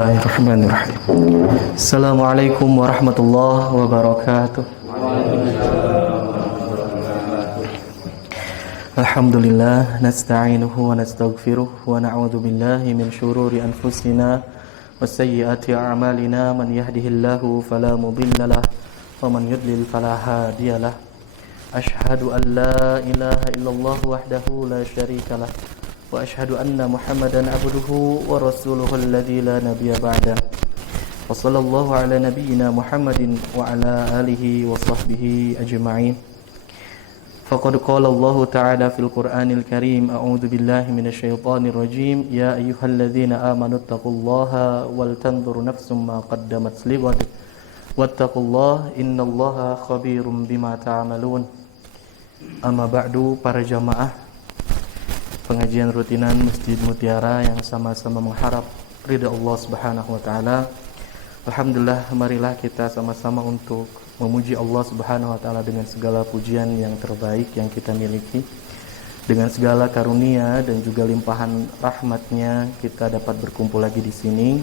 Bismillahirrahmanirrahim. Assalamualaikum warahmatullahi wabarakatuh. Alhamdulillah, nasta'inuhu wa nastaghfiruh wa na'udzu billahi min syururi anfusina wa sayyiati a'malina. Man yahdihillahu fala mudilla lahu wa man yudlil fala hadiyalah. Asyhadu an la ilaha illallah wahdahu la syarika lah wa asyhadu anna Muhammadan abduhu wa rasuluhu alladzi la nabiyya ba'da. Wa sallallahu ala nabiyyina Muhammadin wa ala alihi wa sahbihi ajma'in. Faqad qala Allah ta'ala fil Qur'anil Karim, a'udzu billahi minasy syaithanir rajim, ya ayyuhalladzina amanu taqullaha wal tanzur nafsum ma qaddamat lighad wattaqullaha innallaha khabirum bima ta'malun. Amma ba'du, para jamaah pengajian rutinan Masjid Mutiara yang sama-sama mengharap ridha Allah Subhanahu wa taala. Alhamdulillah, marilah kita sama-sama untuk memuji Allah Subhanahu wa taala dengan segala pujian yang terbaik yang kita miliki. Dengan segala karunia dan juga limpahan rahmatnya, kita dapat berkumpul lagi di sini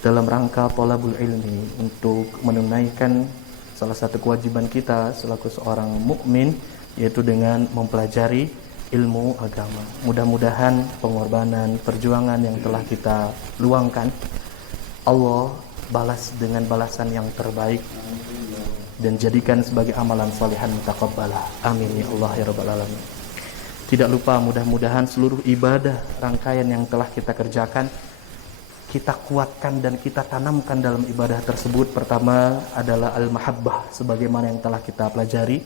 dalam rangka thalabul ilmi, untuk menunaikan salah satu kewajiban kita selaku seorang mukmin, yaitu dengan mempelajari ilmu agama. Mudah-mudahan pengorbanan, perjuangan yang telah kita luangkan, Allah balas dengan balasan yang terbaik dan jadikan sebagai amalan salihan mutaqabbalah. Amin ya Allah ya rabbal alamin. Tidak lupa, mudah-mudahan seluruh ibadah rangkaian yang telah kita kerjakan, kita kuatkan dan kita tanamkan dalam ibadah tersebut. Pertama adalah al-mahabbah, sebagaimana yang telah kita pelajari,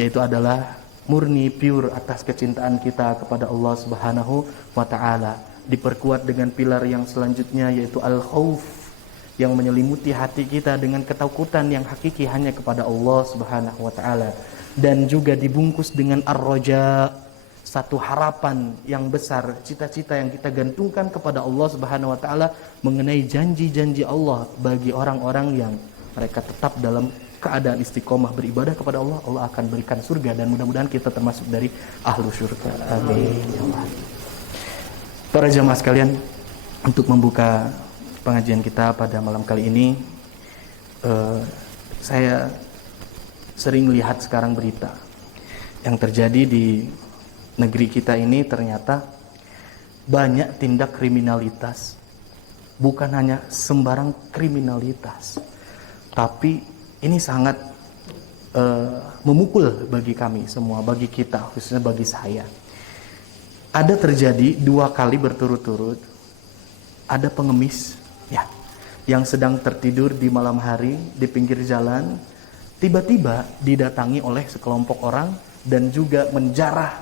yaitu adalah murni, pure atas kecintaan kita kepada Allah Subhanahu wa ta'ala. Diperkuat dengan pilar yang selanjutnya, yaitu al-khauf, yang menyelimuti hati kita dengan ketakutan yang hakiki hanya kepada Allah Subhanahu wa ta'ala. Dan juga dibungkus dengan ar-raja, satu harapan yang besar, cita-cita yang kita gantungkan kepada Allah Subhanahu wa ta'ala mengenai janji-janji Allah bagi orang-orang yang mereka tetap dalam keadaan istiqomah beribadah kepada Allah. Allah akan berikan surga, dan mudah-mudahan kita termasuk dari ahlu surga. Amin ya Allah. Para jamaah sekalian, untuk membuka pengajian kita pada malam kali ini, saya sering lihat sekarang berita yang terjadi di negeri kita ini. Ternyata banyak tindak kriminalitas, bukan hanya sembarang kriminalitas, tapi ini sangat memukul bagi kami semua, bagi kita, khususnya bagi saya. Ada terjadi 2 kali berturut-turut, ada pengemis ya, yang sedang tertidur di malam hari di pinggir jalan, tiba-tiba didatangi oleh sekelompok orang dan juga menjarah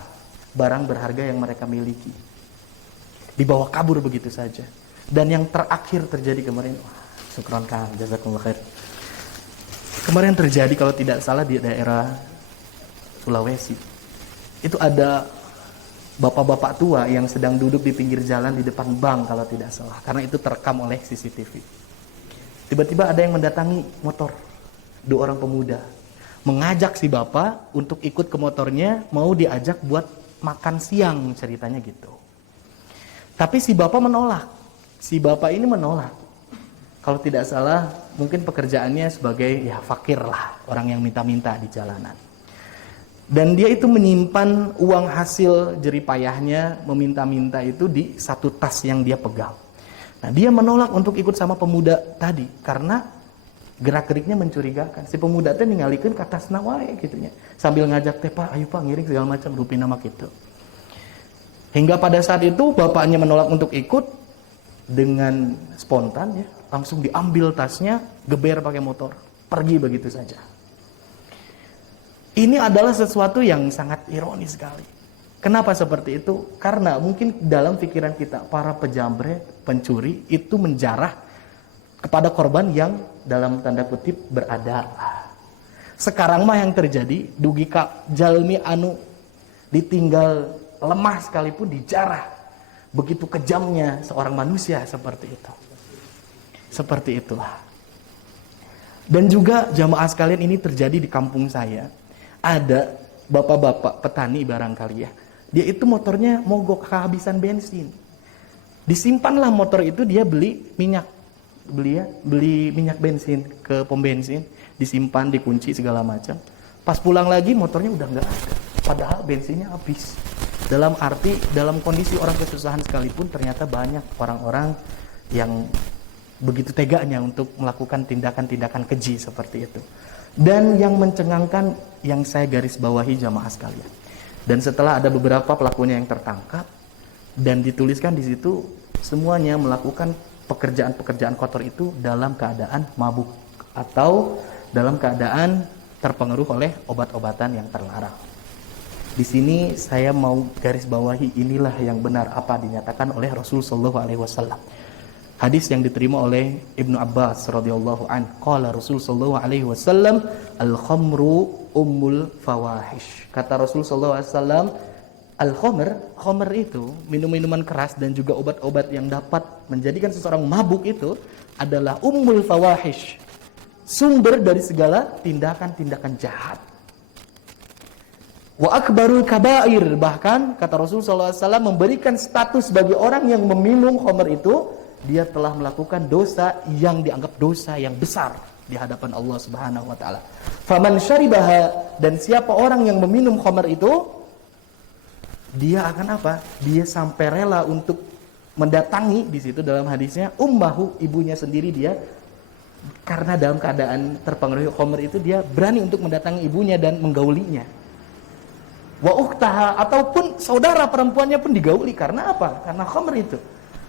barang berharga yang mereka miliki, dibawa kabur begitu saja. Dan yang terakhir terjadi kemarin, syukran Kang, jazakumullah khair. Kemarin terjadi, kalau tidak salah, di daerah Sulawesi. Itu ada bapak-bapak tua yang sedang duduk di pinggir jalan di depan bank, kalau tidak salah, karena itu terekam oleh CCTV. Tiba-tiba ada yang mendatangi motor, 2 orang pemuda, mengajak si bapak untuk ikut ke motornya, mau diajak buat makan siang, ceritanya gitu. Tapi si bapak menolak. Si bapak ini menolak. Kalau tidak salah, mungkin pekerjaannya sebagai ya fakir lah, orang yang minta-minta di jalanan. Dan dia itu menyimpan uang hasil jeripayahnya meminta-minta itu di satu tas yang dia pegang. Nah, dia menolak untuk ikut sama pemuda tadi karena gerak-geriknya mencurigakan. Si pemuda teh ningalikeun ka tasna wae gitunya, sambil ngajak teh, "Pak, ayo Pak, ngiring segala macam," rupi nama gitu. Hingga pada saat itu bapaknya menolak untuk ikut, dengan spontan ya, langsung diambil tasnya, geber pakai motor, pergi begitu saja. Ini adalah sesuatu yang sangat ironis sekali. Kenapa seperti itu? Karena mungkin dalam pikiran kita, para pejamret, pencuri itu menjarah kepada korban yang dalam tanda kutip berada. Sekarang mah yang terjadi, dugi ka jalmi anu ditinggal lemah sekalipun dijarah. Begitu kejamnya seorang manusia seperti itu. Seperti itulah. Dan juga jamaah sekalian, ini terjadi di kampung saya. Ada bapak-bapak petani barangkali ya. Dia itu motornya mogok, kehabisan bensin. Disimpanlah motor itu, dia beli minyak bensin ke pom bensin, disimpan, dikunci segala macam. Pas pulang lagi motornya udah nggak ada, padahal bensinnya habis. Dalam kondisi orang kesusahan sekalipun, ternyata banyak orang-orang yang begitu teganya untuk melakukan tindakan-tindakan keji seperti itu. Dan yang mencengangkan, yang saya garis bawahi jamaah sekalian, dan setelah ada beberapa pelakunya yang tertangkap dan dituliskan di situ, semuanya melakukan pekerjaan-pekerjaan kotor itu dalam keadaan mabuk atau dalam keadaan terpengaruh oleh obat-obatan yang terlarang. Di sini saya mau garis bawahi, inilah yang benar apa dinyatakan oleh Rasul sallallahu alaihi wasallam. Hadis yang diterima oleh Ibnu Abbas radhiyallahu an, qala Rasul sallallahu alaihi wasallam, al-khamru ummul fawahish. Kata Rasul sallallahu alaihi wasallam, al-khamr itu minum-minuman keras dan juga obat-obat yang dapat menjadikan seseorang mabuk itu adalah ummul fawahish, sumber dari segala tindakan-tindakan jahat. Wa akbarul kabair, bahkan kata Rasul sallallahu alaihi wasallam memberikan status bagi orang yang meminum khamr itu, dia telah melakukan dosa yang dianggap dosa yang besar di hadapan Allah Subhanahu wa taala. Faman syaribaha, dan siapa orang yang meminum khamr itu, dia akan apa? Dia sampai rela untuk mendatangi, di situ dalam hadisnya, ummahu, ibunya sendiri, dia karena dalam keadaan terpengaruh khamr itu dia berani untuk mendatangi ibunya dan menggaulinya. Wa ukhtaha, ataupun saudara perempuannya pun digauli, karena apa? Karena khamr itu.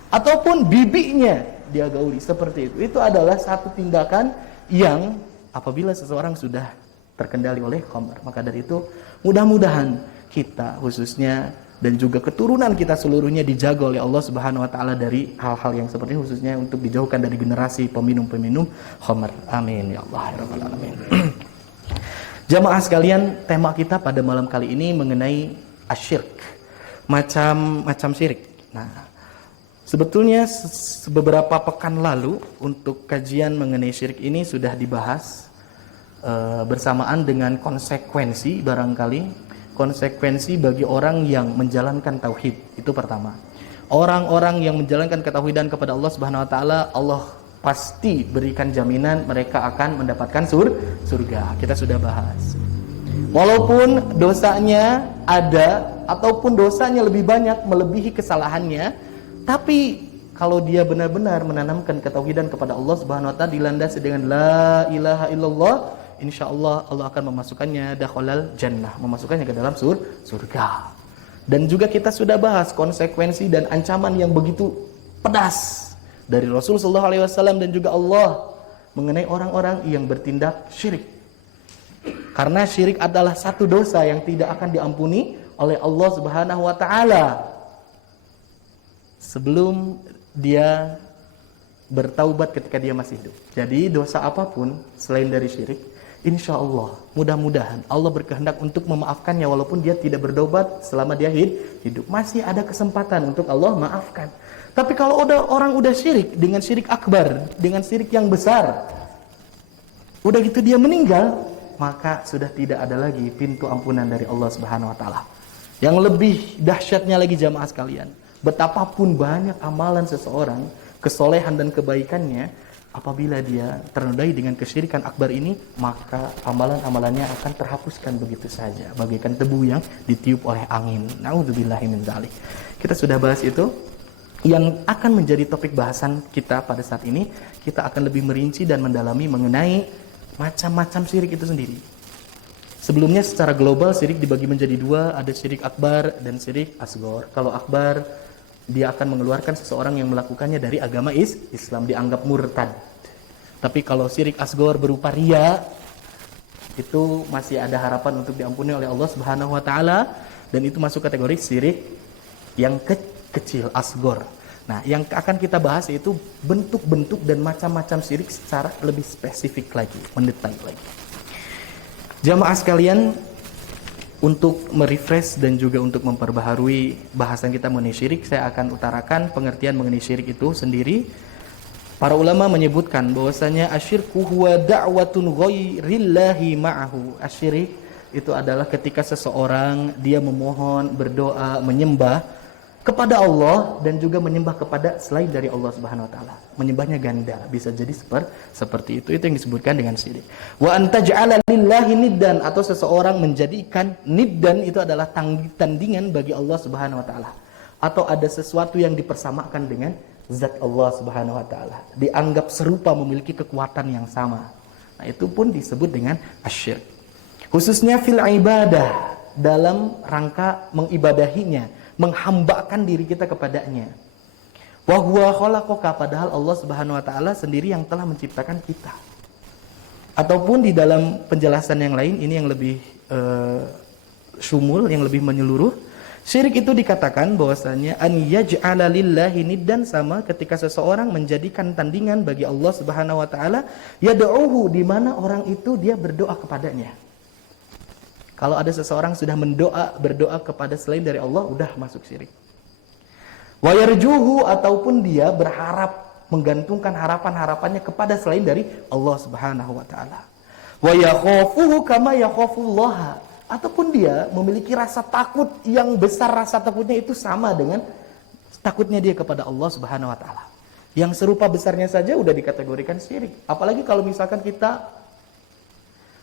Ataupun bibinya dia gauli, seperti itu. Itu adalah satu tindakan yang apabila seseorang sudah terkendali oleh khamr, maka dari itu mudah-mudahan kita khususnya dan juga keturunan kita seluruhnya dijaga oleh Allah Subhanahu wa taala dari hal-hal yang seperti ini, khususnya untuk dijauhkan dari generasi peminum-peminum khamr. Amin ya Allah ya rabbal alamin. Jamaah sekalian, tema kita pada malam kali ini mengenai asyirk, macam-macam syirik. Nah, sebetulnya beberapa pekan lalu untuk kajian mengenai syirik ini sudah dibahas bersamaan dengan konsekuensi, barangkali konsekuensi bagi orang yang menjalankan tauhid. Itu pertama. Orang-orang yang menjalankan ketauhidan kepada Allah Subhanahu wa taala, Allah pasti berikan jaminan mereka akan mendapatkan surga. Kita sudah bahas. Walaupun dosanya ada ataupun dosanya lebih banyak melebihi kesalahannya, tapi kalau dia benar-benar menanamkan ketauhidan kepada Allah Subhanahu wa taala dilandasi dengan la ilaha illallah, insyaallah Allah akan memasukkannya dakhalal jannah, memasukkannya ke dalam surga. Dan juga kita sudah bahas konsekuensi dan ancaman yang begitu pedas dari Rasul sallallahu alaihi wasallam dan juga Allah mengenai orang-orang yang bertindak syirik. Karena syirik adalah satu dosa yang tidak akan diampuni oleh Allah Subhanahu wa taala sebelum dia bertaubat ketika dia masih hidup. Jadi dosa apapun selain dari syirik, insya Allah mudah-mudahan Allah berkehendak untuk memaafkannya walaupun dia tidak bertobat selama dia hidup. Masih ada kesempatan untuk Allah maafkan. Tapi kalau orang udah syirik dengan syirik akbar, dengan syirik yang besar, udah gitu dia meninggal, maka sudah tidak ada lagi pintu ampunan dari Allah Subhanahu wa taala. Yang lebih dahsyatnya lagi jamaah sekalian, betapapun banyak amalan seseorang, kesolehan dan kebaikannya, apabila dia ternodai dengan kesyirikan akbar ini, maka amalan-amalannya akan terhapuskan begitu saja, bagaikan debu yang ditiup oleh angin. Na'udzubillahi min dzalik. Kita sudah bahas itu. Yang akan menjadi topik bahasan kita pada saat ini, kita akan lebih merinci dan mendalami mengenai macam-macam syirik itu sendiri. Sebelumnya secara global syirik dibagi menjadi dua, ada syirik akbar dan syirik asghar. Kalau akbar, dia akan mengeluarkan seseorang yang melakukannya dari agama Islam, dianggap murtad. Tapi kalau syirik asghar berupa riya, itu masih ada harapan untuk diampuni oleh Allah Subhanahu wa taala, dan itu masuk kategori syirik yang kecil, asghar. Nah, yang akan kita bahas yaitu bentuk-bentuk dan macam-macam syirik secara lebih spesifik lagi, mendetail lagi. Jamaah sekalian, untuk merefresh dan juga untuk memperbaharui bahasan kita mengenai syirik, saya akan utarakan pengertian mengenai syirik itu sendiri. Para ulama menyebutkan bahwasanya asyirku huwa da'watun ghairillahi ma'ahu. Asyirik itu adalah ketika seseorang dia memohon, berdoa, menyembah kepada Allah dan juga menyembah kepada selain dari Allah Subhanahu wa taala. Menyembahnya ganda, bisa jadi seperti itu. Itu yang disebutkan dengan syirik. Wa antaj'ala lillahi niddan, atau seseorang menjadikan niddan itu adalah tandingan bagi Allah Subhanahu wa taala. Atau ada sesuatu yang dipersamakan dengan zat Allah Subhanahu wa taala. Dianggap serupa, memiliki kekuatan yang sama. Nah, itu pun disebut dengan asyirk. Khususnya fil ibadah, dalam rangka mengibadahinya, menghambakan diri kita kepadanya. Wa huwa khalaqaka, padahal Allah Subhanahu wa taala sendiri yang telah menciptakan kita. Ataupun di dalam penjelasan yang lain, ini yang lebih syumul, yang lebih menyeluruh. Syirik itu dikatakan bahwasanya an yaj'ala lillahi niddan, sama ketika seseorang menjadikan tandingan bagi Allah Subhanahu wa taala, yad'uhu, di mana orang itu dia berdoa kepadanya. Kalau ada seseorang sudah berdoa kepada selain dari Allah, udah masuk syirik. Wa yarjuhu, ataupun dia berharap, menggantungkan harapan-harapannya kepada selain dari Allah Subhanahu wa taala. Wa yakhafuhu kama yakhafullaha, ataupun dia memiliki rasa takut yang besar, rasa takutnya itu sama dengan takutnya dia kepada Allah Subhanahu wa taala. Yang serupa besarnya saja udah dikategorikan syirik. Apalagi kalau misalkan kita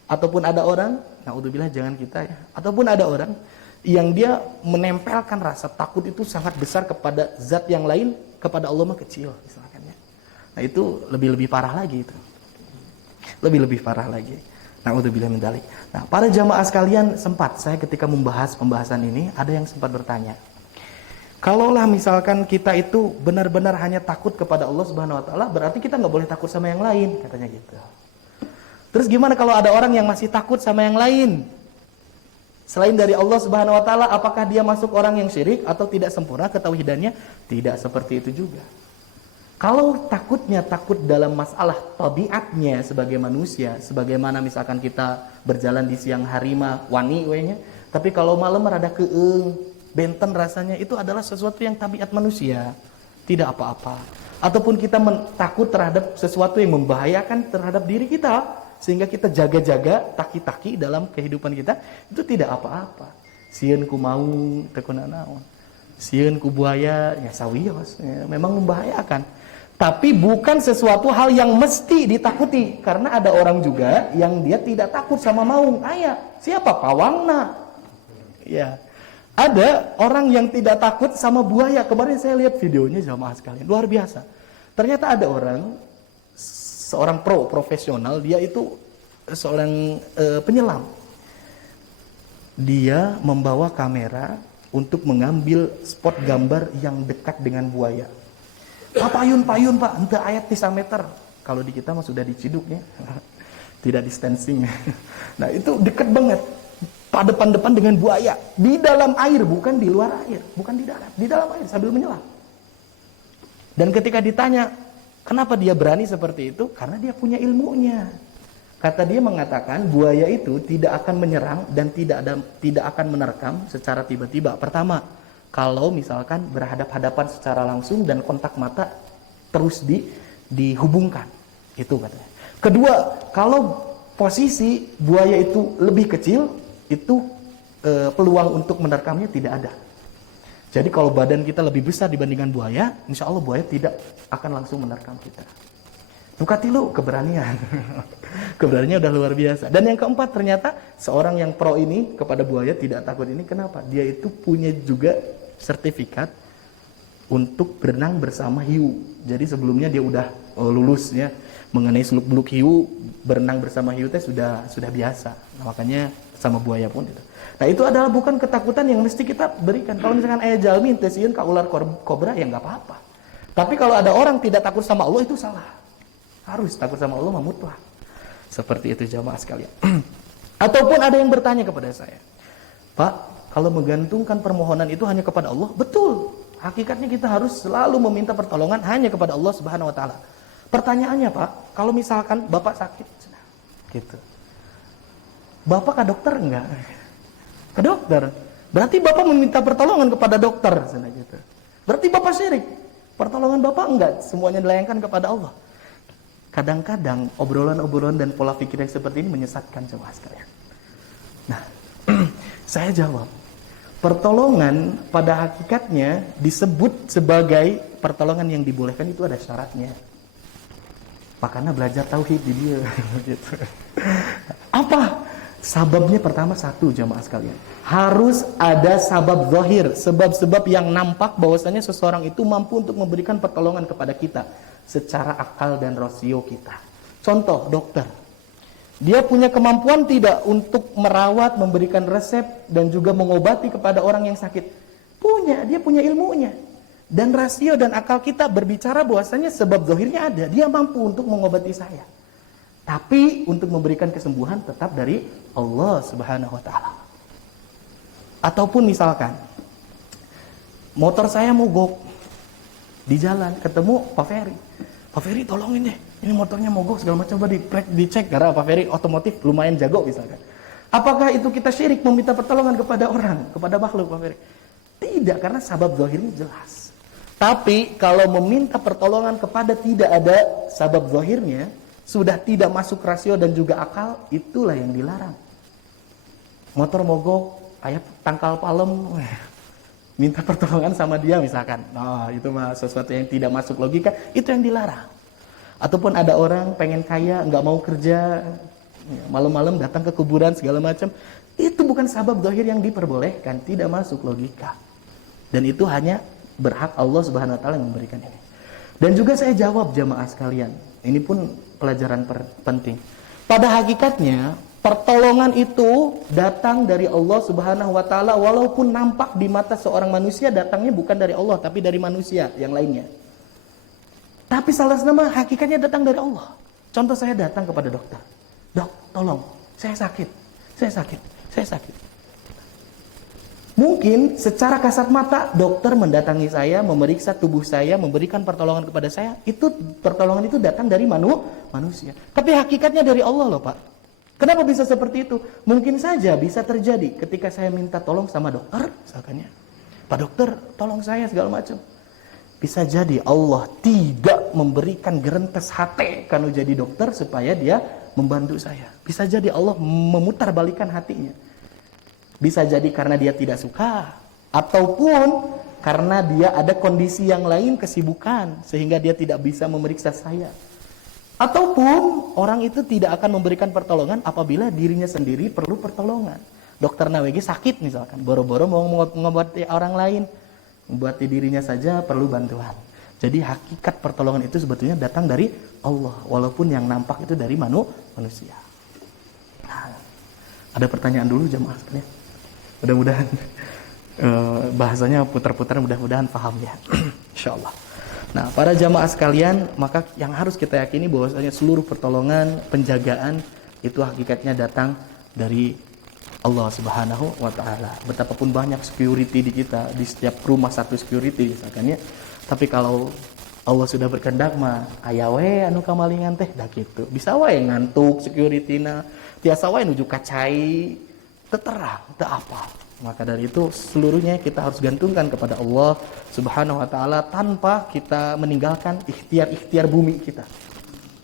ataupun ada orang, naudzubillah, jangan kita ya, ataupun ada orang yang dia menempelkan rasa takut itu sangat besar kepada zat yang lain, kepada Allah mah kecil misalkan ya. Nah, itu lebih parah lagi itu. Lebih parah lagi. Naudzubillah min dzalik. Nah, para jamaah sekalian, saya ketika membahas pembahasan ini, ada yang sempat bertanya, kalaulah misalkan kita itu benar-benar hanya takut kepada Allah Subhanahu wa taala, berarti kita nggak boleh takut sama yang lain, katanya gitu. Terus gimana kalau ada orang yang masih takut sama yang lain selain dari Allah Subhanahu wa taala, apakah dia masuk orang yang syirik atau tidak sempurna ketauhidannya? Tidak seperti itu juga. Kalau takutnya takut dalam masalah tabiatnya sebagai manusia, sebagaimana misalkan kita berjalan di siang hari mah wani we-nya, tapi kalau malam rada keung, benten rasanya, itu adalah sesuatu yang tabiat manusia, tidak apa-apa. Ataupun kita takut terhadap sesuatu yang membahayakan terhadap diri kita, sehingga kita jaga-jaga taki-taki dalam kehidupan kita, itu tidak apa-apa. Sieun ku maung teu naon, sieun ku buaya ya sawios, ya, memang membahayakan. Tapi bukan sesuatu hal yang mesti ditakuti, karena ada orang juga yang dia tidak takut sama maung. Aya, siapa? Pawangna. Ya. Ada orang yang tidak takut sama buaya. Kemarin saya lihat videonya jamaah sekalian, luar biasa. Ternyata ada orang, seorang profesional, dia itu seorang penyelam. Dia membawa kamera untuk mengambil spot gambar yang dekat dengan buaya. Payun pak, ente ayat 3 meter. Kalau di kita mah sudah diciduknya, tidak distancing. Nah, itu dekat banget, depan-depan dengan buaya, di dalam air, bukan di luar air, bukan di darat, di dalam air sambil menyelam. Dan ketika ditanya kenapa dia berani seperti itu, karena dia punya ilmunya. Kata dia mengatakan buaya itu tidak akan menyerang dan tidak akan menerkam secara tiba-tiba. Pertama, kalau misalkan berhadap-hadapan secara langsung dan kontak mata terus dihubungkan, itu katanya. Kedua, kalau posisi buaya itu lebih kecil, itu peluang untuk menerkamnya tidak ada. Jadi kalau badan kita lebih besar dibandingkan buaya, insya Allah buaya tidak akan langsung menerkam kita. Nukatilu, keberanian. Keberaniannya udah luar biasa. Dan yang keempat, ternyata seorang yang pro ini kepada buaya tidak takut ini, kenapa? Dia itu punya juga sertifikat untuk berenang bersama hiu. Jadi sebelumnya dia udah lulus ya mengenai seluk-beluk hiu, berenang bersama hiu teh sudah biasa. Nah, makanya sama buaya pun itu. Nah, itu adalah bukan ketakutan yang mesti kita berikan. Kalau misalkan aya jalmi teu sieun ka ular kobra, ya enggak apa-apa. Tapi kalau ada orang tidak takut sama Allah, itu salah. Harus takut sama Allah mutlak. Seperti itu jamaah sekalian. Ataupun ada yang bertanya kepada saya, Pak, kalau menggantungkan permohonan itu hanya kepada Allah, betul. Hakikatnya kita harus selalu meminta pertolongan hanya kepada Allah Subhanahu wa taala. Pertanyaannya, Pak, kalau misalkan Bapak sakit, gitu. Bapak ke dokter enggak? Ke dokter. Berarti Bapak meminta pertolongan kepada dokter, gitu. Berarti Bapak syirik. Pertolongan Bapak enggak semuanya dilayangkan kepada Allah. Kadang-kadang obrolan-obrolan dan pola pikir yang seperti ini menyesatkan jemaah sekalian. Nah, saya jawab, Pertolongan pada hakikatnya disebut sebagai pertolongan yang dibolehkan itu ada syaratnya. Makanya belajar tauhid di dia. Gitu. Apa? Sababnya pertama satu, jamaah sekalian. Harus ada sabab zahir, sebab-sebab yang nampak bahwasanya seseorang itu mampu untuk memberikan pertolongan kepada kita secara akal dan rasio kita. Contoh, dokter. Dia punya kemampuan tidak untuk merawat, memberikan resep dan juga mengobati kepada orang yang sakit. Punya, dia punya ilmunya. Dan rasio dan akal kita berbicara bahwasanya sebab zahirnya ada, dia mampu untuk mengobati saya. Tapi untuk memberikan kesembuhan tetap dari Allah Subhanahu wa taala. Ataupun misalkan motor saya mogok di jalan, ketemu Pak Ferry. Pak Ferry tolongin deh, ini motornya mogok segala macam, coba dicek karena Pak Ferry otomotif lumayan jago misalkan. Apakah itu kita syirik meminta pertolongan kepada orang, kepada makhluk Pak Ferry? Tidak, karena sabab zahirnya jelas. Tapi kalau meminta pertolongan kepada tidak ada sabab zahirnya, sudah tidak masuk rasio dan juga akal, itulah yang dilarang. Motor mogok, kayak tangkal palem, minta pertolongan sama dia misalkan. Nah, itu mah sesuatu yang tidak masuk logika, itu yang dilarang. Ataupun ada orang pengen kaya, nggak mau kerja, malam-malam datang ke kuburan segala macam, itu bukan sabab zahir yang diperbolehkan, tidak masuk logika. Dan itu hanya berhak Allah Subhanahu wa taala yang memberikan ini. Dan juga saya jawab jamaah sekalian, ini pun pelajaran penting. Pada hakikatnya, pertolongan itu datang dari Allah Subhanahu wa taala, walaupun nampak di mata seorang manusia datangnya bukan dari Allah tapi dari manusia yang lainnya. Tapi salah nama hakikatnya datang dari Allah. Contoh, saya datang kepada dokter. Dok, tolong, saya sakit. Mungkin secara kasat mata dokter mendatangi saya, memeriksa tubuh saya, memberikan pertolongan kepada saya, itu pertolongan itu datang dari manusia. Tapi hakikatnya dari Allah loh Pak. Kenapa bisa seperti itu? Mungkin saja bisa terjadi ketika saya minta tolong sama dokter, misalkannya, Pak dokter tolong saya segala macam. Bisa jadi Allah tidak memberikan gerentes hati kalau jadi dokter supaya dia membantu saya. Bisa jadi Allah memutarbalikkan hatinya. Bisa jadi karena dia tidak suka, ataupun karena dia ada kondisi yang lain, kesibukan, sehingga dia tidak bisa memeriksa saya. Ataupun orang itu tidak akan memberikan pertolongan apabila dirinya sendiri perlu pertolongan. Dokter Nawegi sakit misalkan, boro-boro mau mengobati orang lain, membuati dirinya saja perlu bantuan. Jadi hakikat pertolongan itu sebetulnya datang dari Allah, walaupun yang nampak itu dari manusia. Nah, ada pertanyaan dulu jemaah sekalian. Mudah-mudahan bahasanya putar-putar, mudah-mudahan paham ya. Insyaallah. Nah, para jamaah sekalian, maka yang harus kita yakini bahwasanya seluruh pertolongan, penjagaan itu hakikatnya datang dari Allah Subhanahu wa taala. Betapapun banyak security di kita, di setiap rumah satu security misalkan ya. Tapi kalau Allah sudah berkehendak mah aya we anu kamalingan teh dah kitu. Bisa wae ngantuk security-na, tiasa wae nuju kacai, terang, tak apa. Maka dari itu seluruhnya kita harus gantungkan kepada Allah Subhanahu wa taala tanpa kita meninggalkan ikhtiar bumi kita.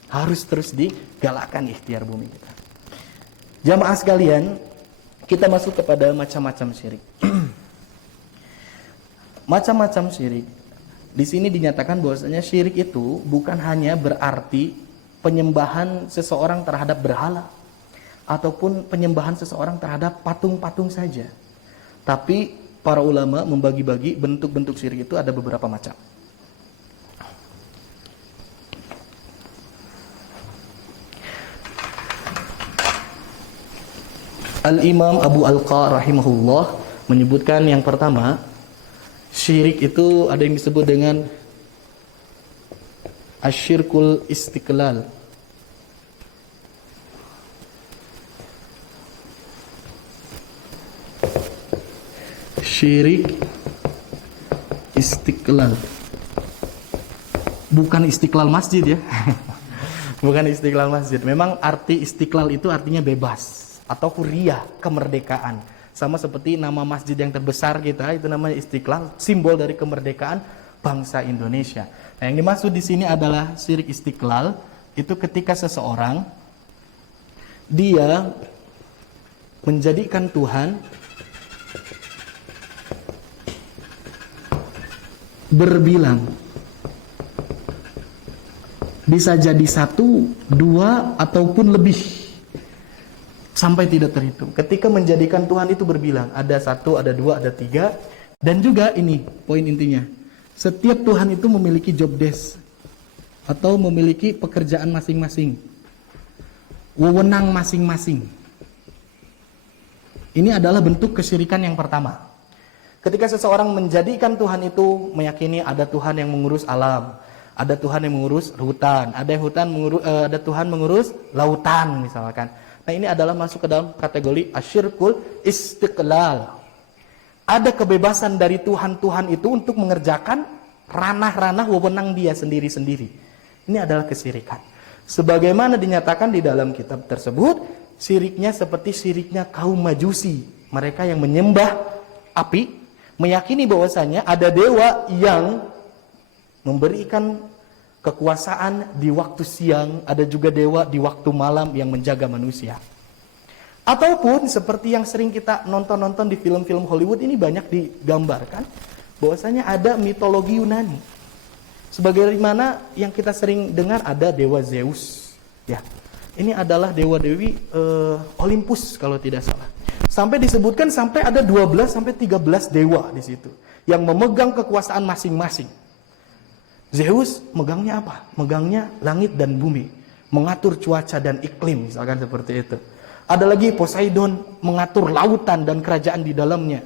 Harus terus digalakkan ikhtiar bumi kita. Jamaah sekalian, kita masuk kepada macam-macam syirik. Macam-macam syirik. Di sini dinyatakan bahwasanya syirik itu bukan hanya berarti penyembahan seseorang terhadap berhala ataupun penyembahan seseorang terhadap patung-patung saja. Tapi para ulama membagi-bagi bentuk-bentuk syirik itu ada beberapa macam. Al-Imam Abu Al-Qa rahimahullah menyebutkan yang pertama, syirik itu ada yang disebut dengan asyirkul istiqlal. Syirik istiqlal. Bukan istiqlal masjid ya. Bukan istiqlal masjid. Memang arti istiqlal itu artinya bebas atau hurriyah, kemerdekaan. Sama seperti nama masjid yang terbesar kita itu namanya Istiqlal, simbol dari kemerdekaan bangsa Indonesia. Nah, yang dimaksud di sini adalah syirik istiqlal itu ketika seseorang dia menjadikan Tuhan berbilang. Bisa jadi 1, 2, ataupun lebih. Sampai tidak terhitung. Ketika menjadikan Tuhan itu berbilang. Ada 1, ada 2, ada 3. Dan juga ini poin intinya. Setiap Tuhan itu memiliki job desk. Atau memiliki pekerjaan masing-masing. Wewenang masing-masing. Ini adalah bentuk kesyirikan yang pertama. Ketika seseorang menjadikan Tuhan itu meyakini ada Tuhan yang mengurus alam, ada Tuhan yang mengurus hutan, ada Tuhan mengurus lautan misalkan. Nah, ini adalah masuk ke dalam kategori asyirkul istiqlal. Ada kebebasan dari Tuhan-Tuhan itu untuk mengerjakan ranah-ranah wewenang dia sendiri-sendiri. Ini adalah kesyirikan. Sebagaimana dinyatakan di dalam kitab tersebut, syiriknya seperti syiriknya kaum Majusi. Mereka yang menyembah api, meyakini bahwasanya ada dewa yang memberikan kekuasaan di waktu siang, ada juga dewa di waktu malam yang menjaga manusia. Ataupun seperti yang sering kita nonton-nonton di film-film Hollywood ini banyak digambarkan, bahwasanya ada mitologi Yunani. Sebagaimana yang kita sering dengar ada dewa Zeus, ya. Ini adalah dewa-dewi Olympus kalau tidak salah. Sampai disebutkan sampai ada 12 sampai 13 dewa di situ yang memegang kekuasaan masing-masing. Zeus megangnya apa? Megangnya langit dan bumi, mengatur cuaca dan iklim misalkan seperti itu. Ada lagi Poseidon mengatur lautan dan kerajaan di dalamnya.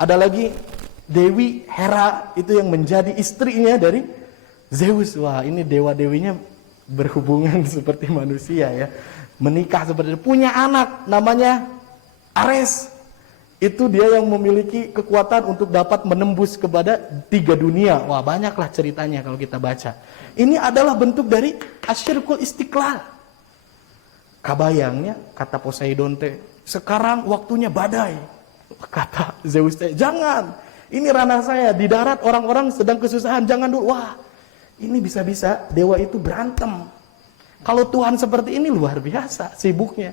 Ada lagi Dewi Hera itu yang menjadi istrinya dari Zeus. Wah, ini dewa-dewinya berhubungan seperti manusia ya. Menikah seperti itu. Punya anak namanya Ares. Itu dia yang memiliki kekuatan untuk dapat menembus kepada 3 dunia. Wah, banyaklah ceritanya kalau kita baca. Ini adalah bentuk dari asyirkul istiqlal. Kabayangnya, kata Poseidon teh, sekarang waktunya badai. Kata Zeus teh, jangan. Ini ranah saya, di darat orang-orang sedang kesusahan, jangan dulu. Wah, ini bisa-bisa dewa itu berantem. Kalau Tuhan seperti ini luar biasa sibuknya.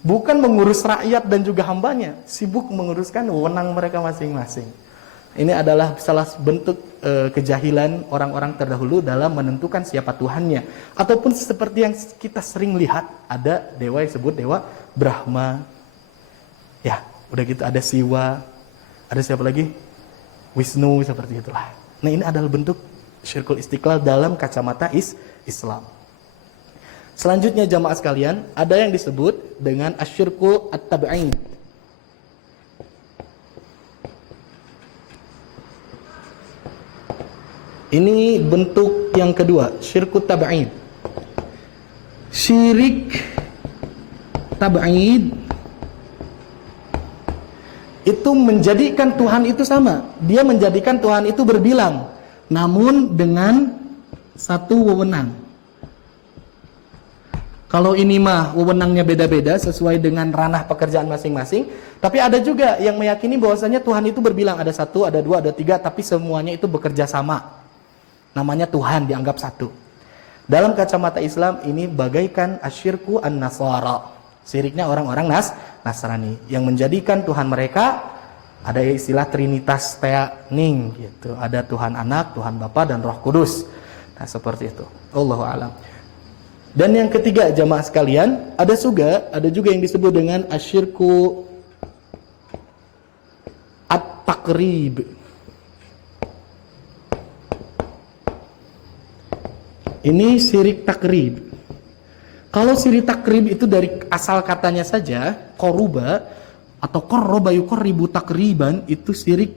Bukan mengurus rakyat dan juga hambanya, sibuk menguruskan wewenang mereka masing-masing. Ini adalah salah bentuk kejahilan orang-orang terdahulu dalam menentukan siapa Tuhannya. Ataupun seperti yang kita sering lihat, ada dewa yang disebut dewa Brahma. Ya, udah gitu ada Siwa, ada siapa lagi? Wisnu, seperti itulah. Nah, ini adalah bentuk syirkul istiqlal dalam kacamata Islam. Selanjutnya jamaah sekalian, ada yang disebut dengan asyirku at-tab'id. Ini bentuk yang kedua, syirku tab'id. Syirik tab'id itu menjadikan Tuhan itu sama. Dia menjadikan Tuhan itu berbilang, namun dengan satu wewenang. Kalau ini mah wewenangnya beda-beda sesuai dengan ranah pekerjaan masing-masing. Tapi ada juga yang meyakini bahwasanya Tuhan itu berbilang ada 1, ada 2, ada 3, tapi semuanya itu bekerja sama. Namanya Tuhan dianggap satu. Dalam kacamata Islam ini bagaikan asyirku an-nasara. Siriknya orang-orang Nasrani yang menjadikan Tuhan mereka ada istilah Trinitas Theaning gitu. Ada Tuhan Anak, Tuhan Bapa dan Roh Kudus. Nah, seperti itu. Allahu a'lam. Dan yang ketiga jamaah sekalian, ada juga yang disebut dengan asyirku at-takrib. Ini syirik takrib. Kalau syirik takrib itu dari asal katanya saja, koruba atau korroba yukorribu takriban, itu syirik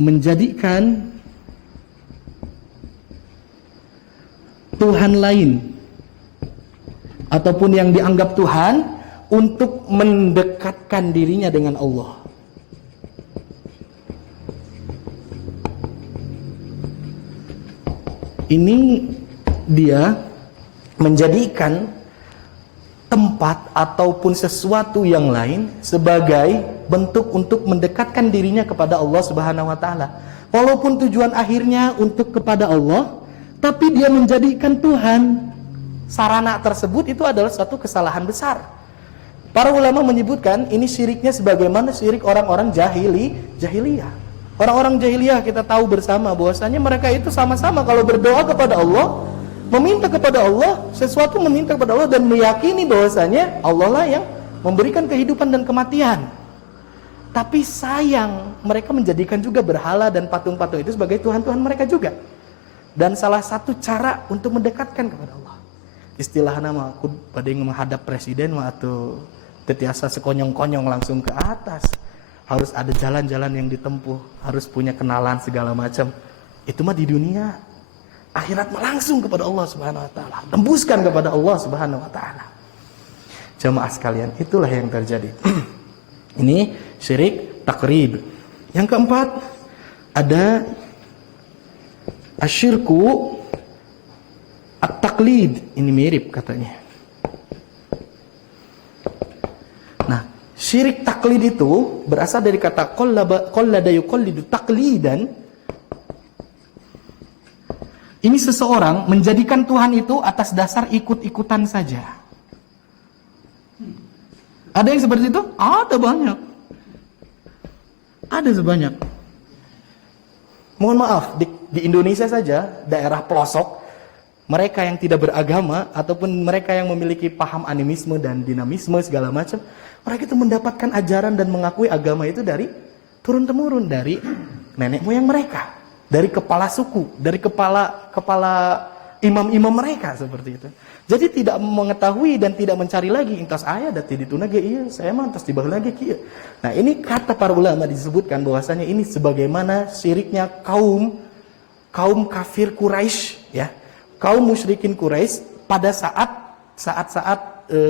menjadikan Tuhan lain ataupun yang dianggap Tuhan untuk mendekatkan dirinya dengan Allah. Ini dia menjadikan tempat ataupun sesuatu yang lain sebagai bentuk untuk mendekatkan dirinya kepada Allah Subhanahu wa taala. Walaupun tujuan akhirnya untuk kepada Allah, tapi dia menjadikan Tuhan sarana tersebut, itu adalah suatu kesalahan besar. Para ulama menyebutkan ini syiriknya sebagaimana syirik orang-orang jahiliyah. Orang-orang jahiliyah kita tahu bersama bahwasanya mereka itu sama-sama kalau berdoa kepada Allah, meminta kepada Allah, sesuatu meminta kepada Allah dan meyakini bahwasanya Allah lah yang memberikan kehidupan dan kematian. Tapi sayang, mereka menjadikan juga berhala dan patung-patung itu sebagai Tuhan-Tuhan mereka juga. Dan salah satu cara untuk mendekatkan kepada Allah. Istilah nama aku pada yang menghadap presiden atau tetiasa sekonyong-konyong langsung ke atas. Harus ada jalan-jalan yang ditempuh, harus punya kenalan segala macam. Itu mah di dunia. Akhirat mah langsung kepada Allah Subhanahu wa taala. Tembuskan kepada Allah Subhanahu wa taala. Jamaah sekalian, itulah yang terjadi. Ini syirik takrib. Yang keempat ada asyirku at-taqlid. Ini mirip katanya. Nah, syirik taklid itu berasal dari kata qallada yuqallidu taqlidan. Ini seseorang menjadikan Tuhan itu atas dasar ikut-ikutan saja. Ada yang seperti itu? Ada banyak. Ada sebanyak. Mohon maaf, di Indonesia saja, daerah pelosok, mereka yang tidak beragama ataupun mereka yang memiliki paham animisme dan dinamisme segala macam, mereka itu mendapatkan ajaran dan mengakui agama itu dari turun-temurun, dari nenek moyang mereka, dari kepala suku, dari kepala imam-imam mereka seperti itu. Jadi tidak mengetahui dan tidak mencari lagi intas ayat dan tidituna ge ieu, saya mah antas dibah lagi kieu. Nah, ini kata para ulama disebutkan bahwasanya ini sebagaimana syiriknya kaum kafir Quraisy, ya. Kaum musyrikin Quraisy pada saat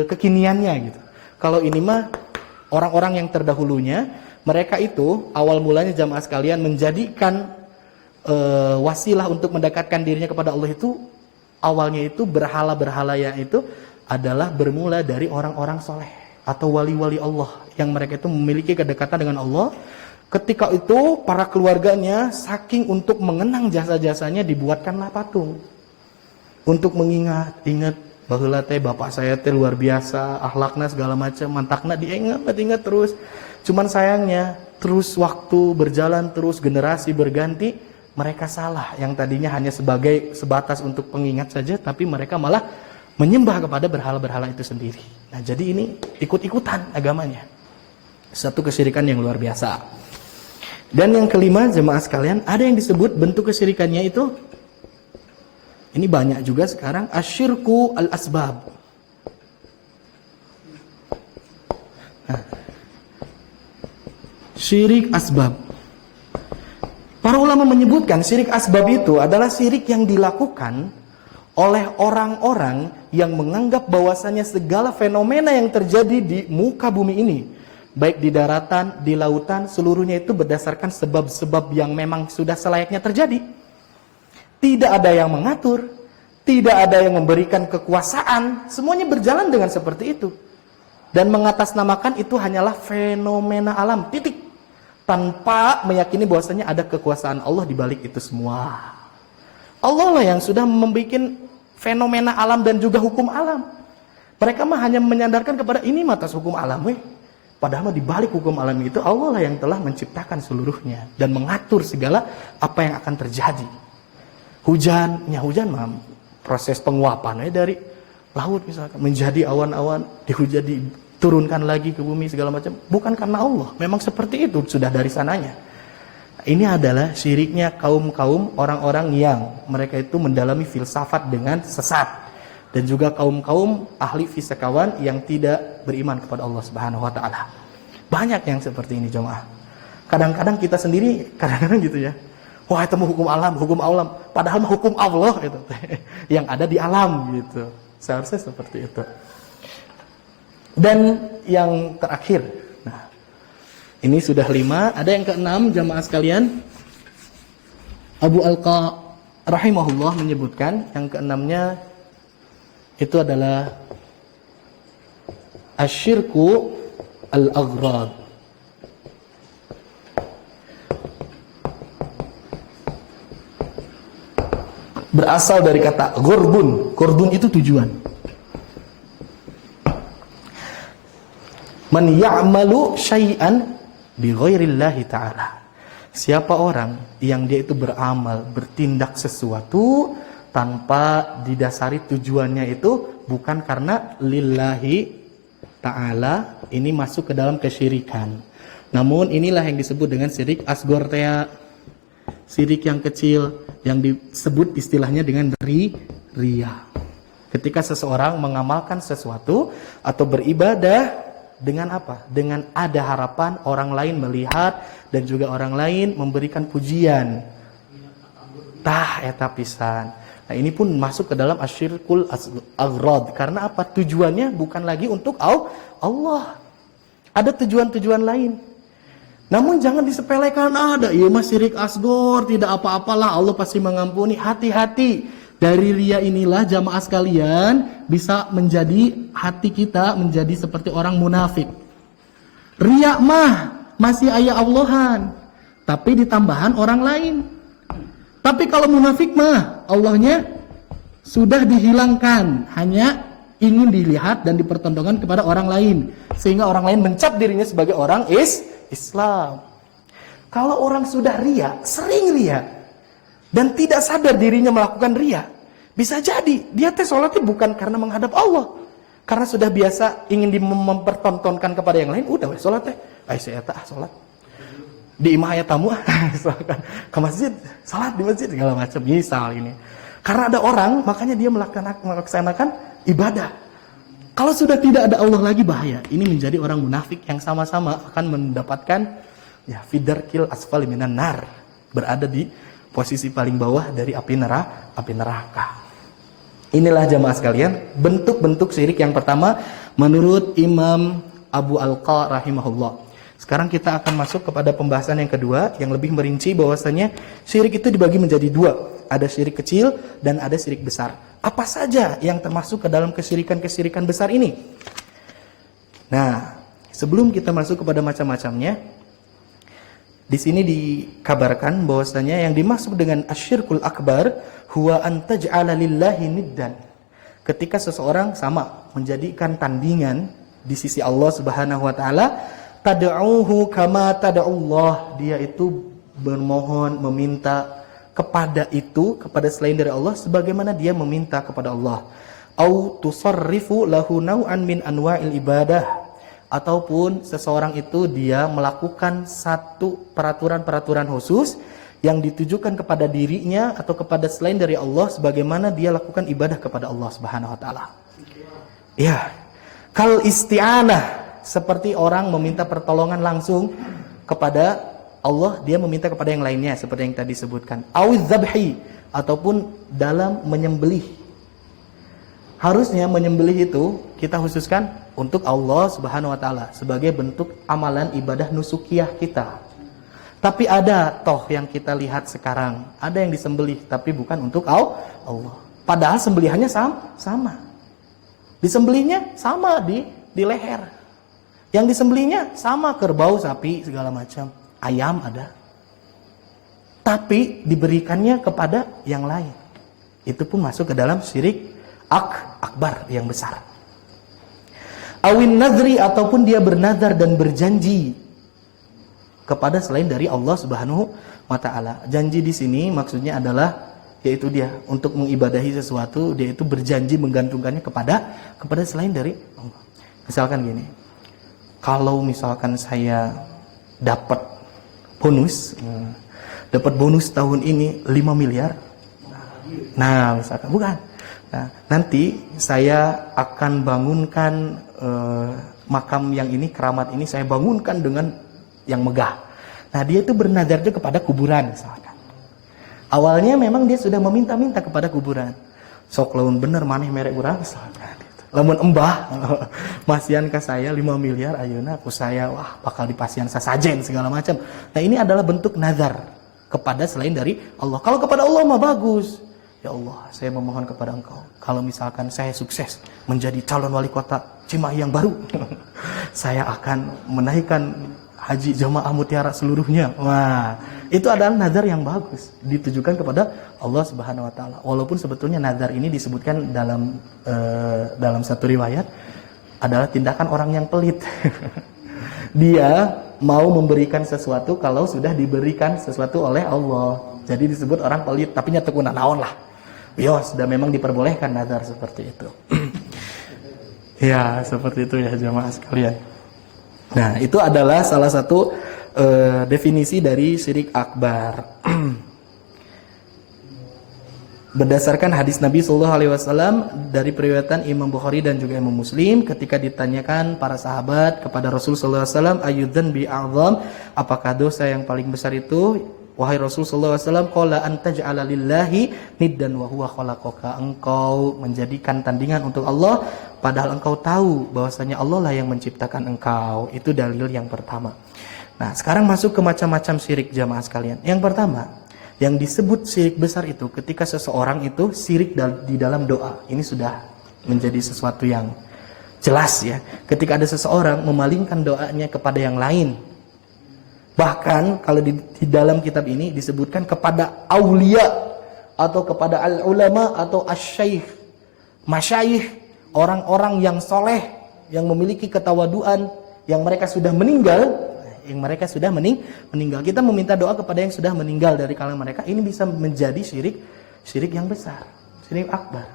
kekiniannya gitu. Kalau ini mah orang-orang yang terdahulunya, mereka itu awal mulanya jamaah sekalian menjadikan wasilah untuk mendekatkan dirinya kepada Allah itu awalnya itu berhala-berhala yang itu adalah bermula dari orang-orang soleh atau wali-wali Allah yang mereka itu memiliki kedekatan dengan Allah. Ketika itu para keluarganya saking untuk mengenang jasa-jasanya dibuatkanlah patung untuk ingat baheula teh bapak saya teh luar biasa, akhlakna segala macam, mantakna diingat terus. Cuman sayangnya terus waktu berjalan, terus generasi berganti, mereka salah, yang tadinya hanya sebatas untuk pengingat saja, tapi mereka malah menyembah kepada berhala-berhala itu sendiri. Nah, jadi ini ikut-ikutan agamanya. Satu kesyirikan yang luar biasa. Dan yang kelima, jemaah sekalian, ada yang disebut bentuk kesyirikannya itu, ini banyak juga sekarang, asyirku al-asbab. Nah, syirik asbab. Para ulama menyebutkan syirik asbab itu adalah syirik yang dilakukan oleh orang-orang yang menganggap bahwasanya segala fenomena yang terjadi di muka bumi ini, baik di daratan, di lautan, seluruhnya itu berdasarkan sebab-sebab yang memang sudah selayaknya terjadi. Tidak ada yang mengatur, tidak ada yang memberikan kekuasaan, semuanya berjalan dengan seperti itu. Dan mengatasnamakan itu hanyalah fenomena alam, titik. Tanpa meyakini bahwasanya ada kekuasaan Allah di balik itu semua. Allah lah yang sudah membuat fenomena alam dan juga hukum alam. Mereka mah hanya menyandarkan kepada ini atas hukum alam, padahal di balik hukum alam itu Allah lah yang telah menciptakan seluruhnya dan mengatur segala apa yang akan terjadi. Hujan mah proses penguapan dari laut misalkan menjadi awan-awan, diturunkan lagi ke bumi segala macam, bukan karena Allah, memang seperti itu sudah dari sananya. Ini adalah syiriknya kaum-kaum orang-orang yang mereka itu mendalami filsafat dengan sesat, dan juga kaum-kaum ahli fisikawan yang tidak beriman kepada Allah Subhanahu wa taala. Banyak yang seperti ini jemaah. Kadang-kadang kita sendiri kadang-kadang gitu ya. Wah, itu hukum alam, padahal hukum Allah itu yang ada di alam gitu. Seharusnya seperti itu. Dan yang terakhir, nah ini sudah 5, ada yang ke-6 jamaah sekalian. Abu Alqa rahimahullah menyebutkan yang ke-6-nya itu adalah asyirku al-aghrad. Berasal dari kata ghurbun. Ghurbun itu tujuan. Man ya'malu syai'an bi ghairillahi ta'ala. Siapa orang yang dia itu beramal, bertindak sesuatu tanpa didasari tujuannya itu bukan karena lillahi ta'ala, ini masuk ke dalam kesyirikan. Namun inilah yang disebut dengan syirik asghar, syirik yang kecil, yang disebut istilahnya dengan riya. Ketika seseorang mengamalkan sesuatu atau beribadah dengan apa? Dengan ada harapan orang lain melihat dan juga orang lain memberikan pujian. Eta pisan. Nah, ini pun masuk ke dalam asyirkul aghrad. Karena apa? Tujuannya bukan lagi untuk Allah. Ada tujuan-tujuan lain. Namun jangan disepelekan, ada iya mas syirik asghar, tidak apa-apalah, Allah pasti mengampuni. Hati-hati. Dari riya inilah jamaah sekalian bisa menjadi hati kita menjadi seperti orang munafik. Riya mah masih ayah Allahan, tapi ditambahan orang lain. Tapi kalau munafik mah Allahnya sudah dihilangkan, hanya ingin dilihat dan dipertontonkan kepada orang lain, sehingga orang lain mencap dirinya sebagai orang Islam. Kalau orang sudah riya, sering riya, dan tidak sadar dirinya melakukan riya, bisa jadi dia sholatnya bukan karena menghadap Allah, karena sudah biasa ingin mempertontonkan kepada yang lain. Udah sholat saya sholat di imah ayat tamu ke masjid, sholat di masjid segala macam. Misal ini karena ada orang, makanya dia melaksanakan ibadah. Kalau sudah tidak ada Allah lagi, bahaya. Ini menjadi orang munafik yang sama-sama akan mendapatkan fidarkil asfali minan nar, berada di posisi paling bawah dari api neraka. Inilah jamaah sekalian bentuk-bentuk syirik yang pertama menurut Imam Abu Al-Qa rahimahullah. Sekarang kita akan masuk kepada pembahasan yang kedua yang lebih merinci bahwasanya syirik itu dibagi menjadi dua. Ada syirik kecil dan ada syirik besar. Apa saja yang termasuk ke dalam kesyirikan-kesyirikan besar ini? Nah, sebelum kita masuk kepada macam-macamnya, di sini dikabarkan bahwasanya yang dimaksud dengan asyirkul akbar huwa an taj'ala lillahi niddan. Ketika seseorang sama menjadikan tandingan di sisi Allah Subhanahu wa taala, tad'uhu kama tad'ullah, dia itu bermohon, meminta kepada selain dari Allah sebagaimana dia meminta kepada Allah. Au tusarrifu lahu naw'an min anwa'il ibadah, ataupun seseorang itu dia melakukan satu peraturan-peraturan khusus yang ditujukan kepada dirinya atau kepada selain dari Allah sebagaimana dia lakukan ibadah kepada Allah Subhanahu wa taala. Ya. Kal isti'anah, seperti orang meminta pertolongan langsung kepada Allah, dia meminta kepada yang lainnya seperti yang tadi disebutkan. Awiz zabhi, ataupun dalam menyembelih. Harusnya menyembelih itu kita khususkan untuk Allah Subhanahu wa taala sebagai bentuk amalan ibadah nusukiyah kita. Tapi ada toh yang kita lihat sekarang, ada yang disembelih tapi bukan untuk Allah. Padahal sembelihannya sama. Disembelihnya sama di leher. Yang disembelihnya sama, kerbau, sapi, segala macam. Ayam ada. Tapi diberikannya kepada yang lain. Itu pun masuk ke dalam syirik akbar yang besar. Awin nadri, ataupun dia bernazar dan berjanji kepada selain dari Allah Subhanahu wa taala. Janji di sini maksudnya adalah yaitu dia untuk mengibadahi sesuatu, dia itu berjanji menggantungkannya kepada selain dari Allah. Misalkan gini. Kalau misalkan saya dapat bonus tahun ini 5 miliar. Nah, misalkan bukan. Nah, nanti saya akan bangunkan makam yang ini, keramat ini saya bangunkan dengan yang megah. Nah, dia itu bernazarnya kepada kuburan misalkan. Awalnya memang dia sudah meminta-minta kepada kuburan. Sok laun bener maneh merek urang misalkan. Lamun embah masian ka saya 5 miliar ayeuna aku saya bakal dipasian sasajen segala macam. Nah, ini adalah bentuk nazar kepada selain dari Allah. Kalau kepada Allah mah bagus. Ya Allah, saya memohon kepada Engkau, kalau misalkan saya sukses menjadi calon wali kota Cimahi yang baru, saya akan menaikkan haji jamaah mutiara seluruhnya. Wah, itu adalah nazar yang bagus, ditujukan kepada Allah Subhanahu wa taala. Walaupun sebetulnya nazar ini disebutkan dalam satu riwayat adalah tindakan orang yang pelit. Dia mau memberikan sesuatu kalau sudah diberikan sesuatu oleh Allah. Jadi disebut orang pelit, tapi nya tekuna naon lah. Yo, sudah memang diperbolehkan nazar seperti itu. Ya, seperti itu ya jamaah sekalian. Nah, itu adalah salah satu definisi dari syirik akbar. Berdasarkan hadis Nabi Sallallahu Alaihi Wasallam dari periwayatan Imam Bukhari dan juga Imam Muslim, ketika ditanyakan para sahabat kepada Rasul Sallallahu Alaihi Wasallam, ayyudzan bi a'zam, apakah dosa yang paling besar itu? Wahai Rasul Sallallahu Alaihi Wasallam, qala antaj'ala lillahi niddan wa huwa khalaqaka, engkau menjadikan tandingan untuk Allah padahal engkau tahu bahwasanya Allah lah yang menciptakan engkau. Itu dalil yang pertama. Nah, sekarang masuk ke macam-macam syirik jamaah sekalian. Yang pertama, yang disebut syirik besar itu ketika seseorang itu syirik di dalam doa. Ini sudah menjadi sesuatu yang jelas ya. Ketika ada seseorang memalingkan doanya kepada yang lain. Bahkan kalau di dalam kitab ini disebutkan kepada aulia atau kepada al-ulama atau asy-syaikh, masyayikh, orang-orang yang soleh, yang memiliki ketawaduan, yang mereka sudah meninggal. Meninggal. Kita meminta doa kepada yang sudah meninggal dari kalangan mereka. Ini bisa menjadi syirik yang besar, syirik akbar.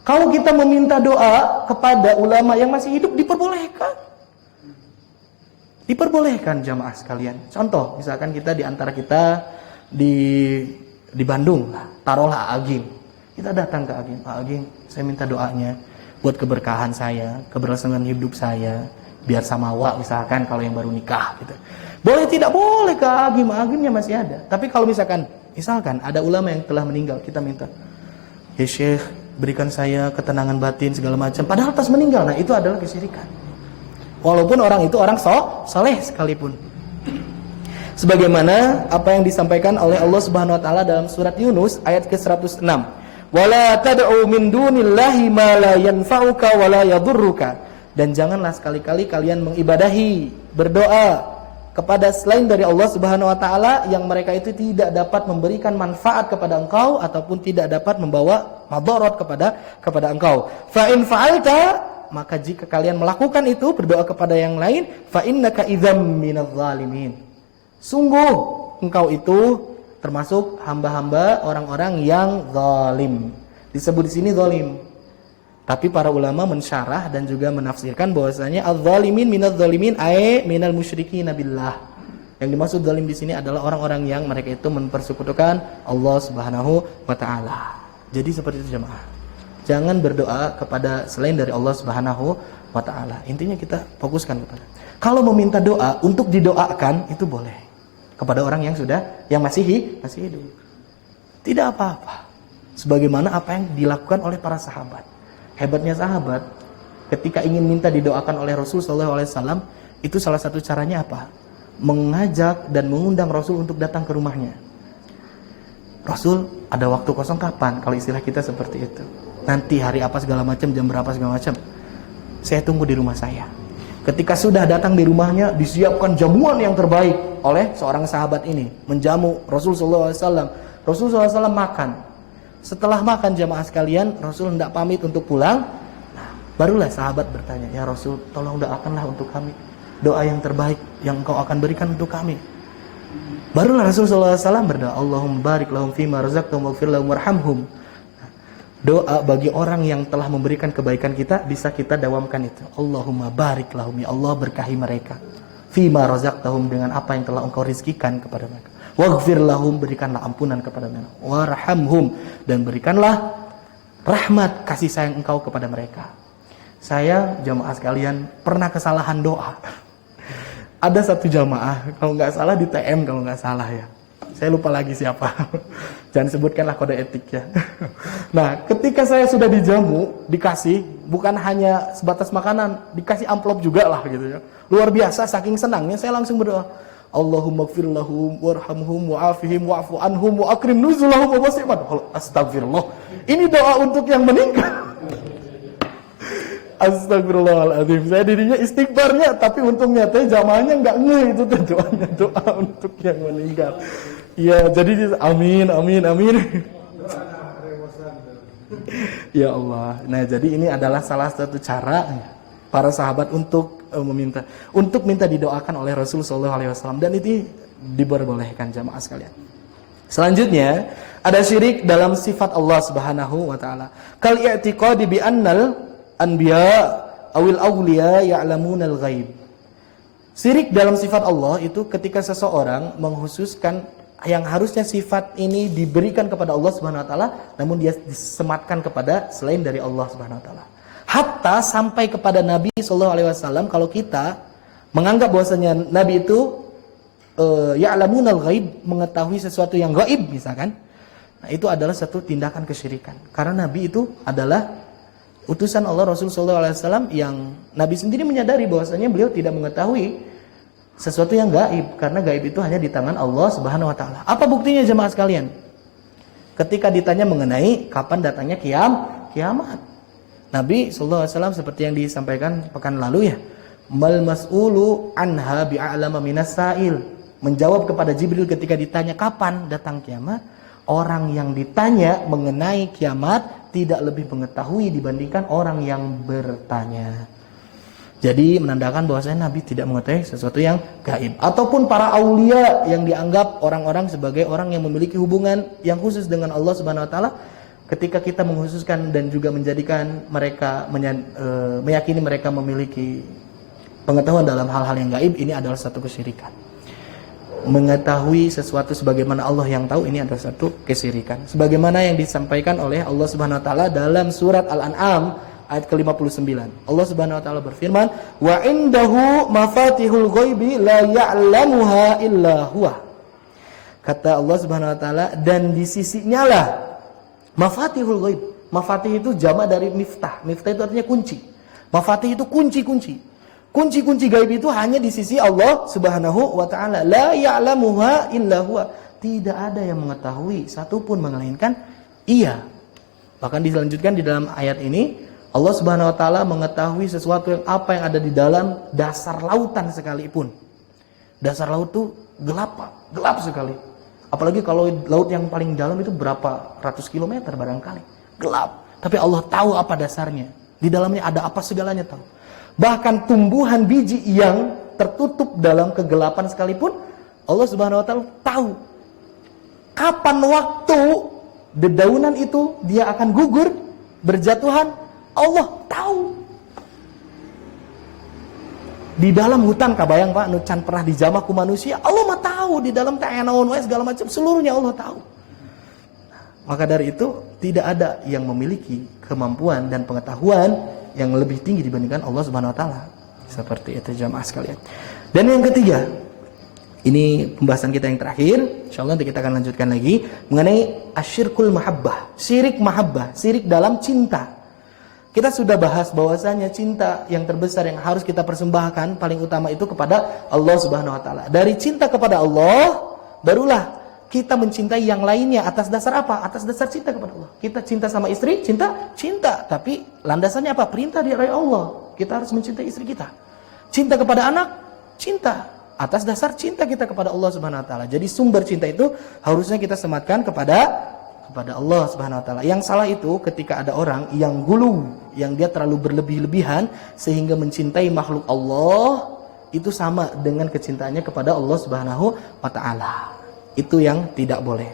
Kalau kita meminta doa kepada ulama yang masih hidup, diperbolehkan jamaah sekalian. Contoh, misalkan kita di antara kita di Bandung, taruhlah Agim. Kita datang ke Agim, Pak Agim, saya minta doanya buat keberkahan saya, keberlangsungan hidup saya. Biar samawa misalkan kalau yang baru nikah gitu. Boleh tidak boleh ke agimnya masih ada. Tapi kalau misalkan ada ulama yang telah meninggal, kita minta, ya Syekh, berikan saya ketenangan batin segala macam. Padahal pas meninggal, nah itu adalah kesyirikan. Walaupun orang itu orang soleh sekalipun. Sebagaimana apa yang disampaikan oleh Allah Subhanahu wa taala dalam surat Yunus ayat ke-106. Wala tad'u min dunillahi ma la yanfa'uka wa la yadhurruka. Dan janganlah sekali-kali kalian mengibadahi, berdoa kepada selain dari Allah Subhanahu wa taala yang mereka itu tidak dapat memberikan manfaat kepada engkau ataupun tidak dapat membawa madarat kepada engkau. Fa in fa'alta, maka jika kalian melakukan itu, berdoa kepada yang lain, fa innaka idzam minadz zalimin. Sungguh engkau itu termasuk hamba-hamba orang-orang yang zalim. Disebut di sini zalim. Tapi para ulama mensyarah dan juga menafsirkan bahwasanya adz-dzalimin minadz-dzalimin ay minal musyrikin billah. Yang dimaksud zalim di sini adalah orang-orang yang mereka itu mempersekutukan Allah Subhanahu wa taala. Jadi seperti itu jemaah. Jangan berdoa kepada selain dari Allah Subhanahu wa taala. Intinya kita fokuskan kepada. Kalau meminta doa untuk didoakan itu boleh kepada orang yang masih hidup. Tidak apa-apa. Sebagaimana apa yang dilakukan oleh para sahabat. Hebatnya sahabat, ketika ingin minta didoakan oleh Rasul Sallallahu Alaihi Wasallam, itu salah satu caranya apa? Mengajak dan mengundang Rasul untuk datang ke rumahnya. Rasul ada waktu kosong kapan? Kalau istilah kita seperti itu. Nanti hari apa segala macam, jam berapa segala macam. Saya tunggu di rumah saya. Ketika sudah datang di rumahnya, disiapkan jamuan yang terbaik oleh seorang sahabat ini, menjamu Rasul Sallallahu Alaihi Wasallam. Rasul Sallallahu Alaihi Wasallam makan. Setelah makan jamaah sekalian, Rasul hendak pamit untuk pulang. Nah, barulah sahabat bertanya, ya Rasul, tolong doakanlah untuk kami doa yang terbaik yang engkau akan berikan untuk kami. Barulah Rasul SAW berdoa, Allahumma barik lahum fima razaqtahum waghfir lahum warhamhum. Doa bagi orang yang telah memberikan kebaikan kita bisa kita dawamkan itu. Allahumma barik lahum, ya Allah berkahi mereka. Fima razaqtahum, dengan apa yang telah engkau rizkikan kepada mereka. Waghfir lahum, berikanlah ampunan kepada mereka. Warhamhum, dan berikanlah rahmat kasih sayang engkau kepada mereka. Saya jamaah sekalian pernah kesalahan doa. Ada satu jamaah, kalau nggak salah di TM kalau nggak salah ya. Saya lupa lagi siapa. Jangan sebutkanlah kode etik ya. Nah, ketika saya sudah dijamu, dikasih bukan hanya sebatas makanan, dikasih amplop juga lah gitu ya. Luar biasa, saking senangnya saya langsung berdoa. Allahumma gfir lahum warhamhum wa'afihim wa'fu anhum wa akrim nuzulahum wa wasi' madkhul. Astagfirullah. Ini doa untuk yang meninggal. Astagfirullahaladzim. Saya dirinya istighfarnya, tapi untungnya jamaahnya enggak itu doanya doa untuk yang meninggal. Ya, jadi amin. Ya Allah. Nah, jadi ini adalah salah satu cara para sahabat untuk untuk minta didoakan oleh Rasul sallallahu alaihi wasallam, dan itu diperbolehkan jamaah sekalian. Selanjutnya ada syirik dalam sifat Allah Subhanahu wa taala. Kal i'tiqadi bi annal anbiya awil awliya ya'lamunal ghaib. Syirik dalam sifat Allah itu ketika seseorang menghususkan yang harusnya sifat ini diberikan kepada Allah Subhanahu wa taala, namun dia disematkan kepada selain dari Allah Subhanahu wa taala. Hatta sampai kepada Nabi sallallahu alaihi wasallam, kalau kita menganggap bahwasanya Nabi itu ya'lamunal ghaib, mengetahui sesuatu yang gaib misalkan, nah itu adalah satu tindakan kesyirikan. Karena Nabi itu adalah utusan Allah, Rasul sallallahu alaihi wasallam, yang Nabi sendiri menyadari bahwasanya beliau tidak mengetahui sesuatu yang gaib, karena gaib itu hanya di tangan Allah Subhanahu wa taala. Apa buktinya jemaah sekalian? Ketika ditanya mengenai kapan datangnya kiamat, Nabi sallallahu alaihi wasallam seperti yang disampaikan pekan lalu ya, mal mas'ulu anha bi'alama minas sa'il. Menjawab kepada Jibril ketika ditanya kapan datang kiamat, orang yang ditanya mengenai kiamat tidak lebih mengetahui dibandingkan orang yang bertanya. Jadi menandakan bahwasanya Nabi tidak mengetahui sesuatu yang gaib. Ataupun para aulia yang dianggap orang-orang sebagai orang yang memiliki hubungan yang khusus dengan Allah Subhanahu wa taala, ketika kita mengkhususkan dan juga menjadikan mereka meyakini mereka memiliki pengetahuan dalam hal-hal yang gaib, ini adalah satu kesyirikan. Mengetahui sesuatu sebagaimana Allah yang tahu, ini adalah satu kesyirikan. Sebagaimana yang disampaikan oleh Allah Subhanahu wa taala dalam surat Al-An'am ayat ke-59. Allah Subhanahu wa taala berfirman, "Wa indahu mafatihul ghaibi la ya'lamuha illa huwa." Kata Allah Subhanahu wa taala, dan di sisinya lah mafatihul ghaib. Mafatih itu jamak dari miftah. Miftah itu artinya kunci. Mafatih itu kunci-kunci. Kunci-kunci gaib itu hanya di sisi Allah Subhanahu wa taala. La ya'lamuha illa huwa. Tidak ada yang mengetahui satupun melainkan Ia. Bahkan dilanjutkan di dalam ayat ini, Allah Subhanahu wa taala mengetahui sesuatu yang apa yang ada di dalam dasar lautan sekalipun. Dasar laut itu gelap sekali. Apalagi kalau laut yang paling dalam itu berapa ratus kilometer barangkali. Gelap. Tapi Allah tahu apa dasarnya. Di dalamnya ada apa segalanya tahu. Bahkan tumbuhan biji yang tertutup dalam kegelapan sekalipun, Allah Subhanahu wa taala tahu kapan waktu dedaunan itu dia akan gugur, berjatuhan, Allah tahu. Di dalam hutan kabayang Pak, nucan pernah dijamah ku manusia, Allah mah tahu. Di dalam ta'anaun segala macam, seluruhnya Allah tahu. Maka dari itu tidak ada yang memiliki kemampuan dan pengetahuan yang lebih tinggi dibandingkan Allah Subhanahu wa taala. Seperti itu jamaah sekalian. Dan yang ketiga, ini pembahasan kita yang terakhir, insyaallah nanti kita akan lanjutkan lagi mengenai asyirkul mahabbah, syirik mahabbah, syirik dalam cinta. Kita sudah bahas bahwasanya cinta yang terbesar yang harus kita persembahkan paling utama itu kepada Allah Subhanahu wa taala. Dari cinta kepada Allah, barulah kita mencintai yang lainnya. Atas dasar apa? Atas dasar cinta kepada Allah. Kita cinta sama istri, cinta. Tapi landasannya apa? Perintah dari Allah. Kita harus mencintai istri kita. Cinta kepada anak, cinta. Atas dasar cinta kita kepada Allah Subhanahu wa taala. Jadi sumber cinta itu harusnya kita sematkan kepada Allah Subhanahu wa taala. Yang salah itu ketika ada orang yang gulu, yang dia terlalu berlebih-lebihan sehingga mencintai makhluk Allah, itu sama dengan kecintaannya kepada Allah Subhanahu wa taala. Itu yang tidak boleh.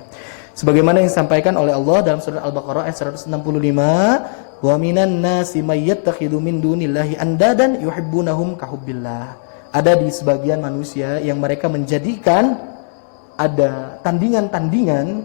Sebagaimana yang disampaikan oleh Allah dalam surat Al-Baqarah ayat 165, "Wa minan nasi may yattakhidhu min dunillahi andadan yuhibbunahum kahubbillah." Ada di sebagian manusia yang mereka menjadikan ada tandingan-tandingan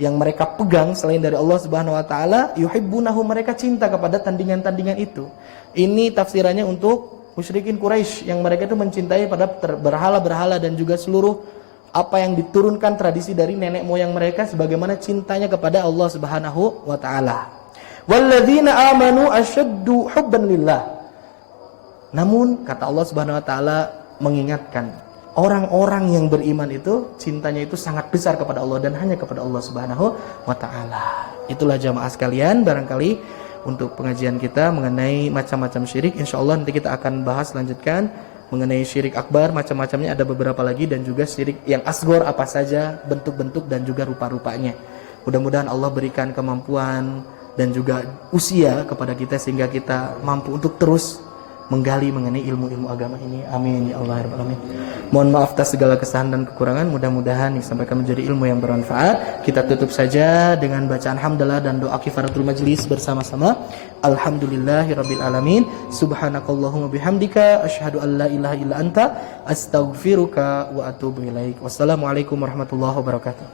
yang mereka pegang selain dari Allah Subhanahu wa taala, yuhibbunahum, mereka cinta kepada tandingan-tandingan itu. Ini tafsirannya untuk musyrikin Quraisy yang mereka itu mencintai pada berhala-berhala dan juga seluruh apa yang diturunkan tradisi dari nenek moyang mereka sebagaimana cintanya kepada Allah Subhanahu wa taala. Walladzina amanu asyaddu hubban lillah. Namun kata Allah Subhanahu wa taala mengingatkan, orang-orang yang beriman itu cintanya itu sangat besar kepada Allah dan hanya kepada Allah Subhanahu wa taala. Itulah jamaah sekalian, barangkali untuk pengajian kita mengenai macam-macam syirik, insyaallah nanti kita akan bahas lanjutkan mengenai syirik akbar, macam-macamnya ada beberapa lagi, dan juga syirik yang asghar apa saja bentuk-bentuk dan juga rupa-rupanya. Mudah-mudahan Allah berikan kemampuan dan juga usia kepada kita sehingga kita mampu untuk terus menggali mengenai ilmu-ilmu agama ini. Amin ya Allah ya Rabbal alamin. Mohon maaf atas segala kesalahan dan kekurangan. Mudah-mudahan yang disampaikan menjadi ilmu yang bermanfaat. Kita tutup saja dengan bacaan hamdalah dan doa kifaratul majlis bersama-sama. Alhamdulillahirabbil alamin. Subhanakallahumma bihamdika asyhadu an la ilaha illa anta astaghfiruka wa atubu ilaik. Wassalamualaikum warahmatullahi wabarakatuh.